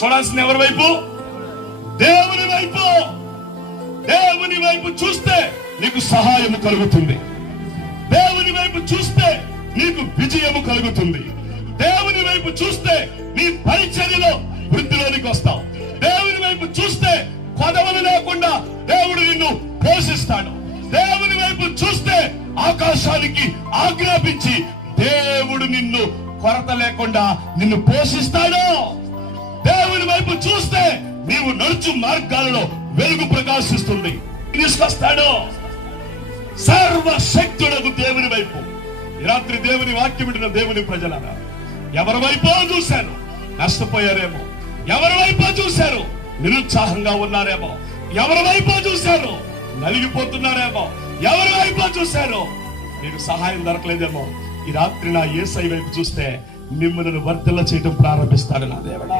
చూడాల్సిన ఎవరి వైపు? దేవుని వైపు. దేవుని వైపు చూస్తే నీకు సహాయము కలుగుతుంది. దేవుని వైపు చూస్తే నీకు విజయము కలుగుతుంది. దేవుని వైపు చూస్తే నీ పరిచర్యలో వృద్ధిలోనికి వస్తావు. దేవుని వైపు చూస్తే కొదవలు లేకుండా దేవుడు నిన్ను పోషిస్తాడు. దేవుని వైపు చూస్తే ఆకాశానికి ఆజ్ఞాపించి దేవుడు నిన్ను కొరత లేకుండా నిన్ను పోషిస్తాడు. దేవుని వైపు చూస్తే నీవు నడుచు మార్గాలలో వెలుగు ప్రకాశిస్తుంది, తీసుకొస్తాడు. సర్వశక్తుడకు దేవుని వైపు. ఈ రాత్రి దేవుని వాక్యం వింటున్న దేవుని ప్రజలారా, ఎవరి వైపో చూశారు నష్టపోయారేమో, ఎవరి వైపో చూశారు నిరుత్సాహంగా ఉన్నారేమో, ఎవరి వైపో చూశారు నలిగిపోతున్నారేమో, ఎవరి వైపో చూశారు నీకు సహాయం దొరకలేదేమో, ఈ రాత్రి నా యేసయ్య వైపు చూస్తే మిమ్మల్ని వర్ధల చేయడం ప్రారంభిస్తాడు నా దేవుడా.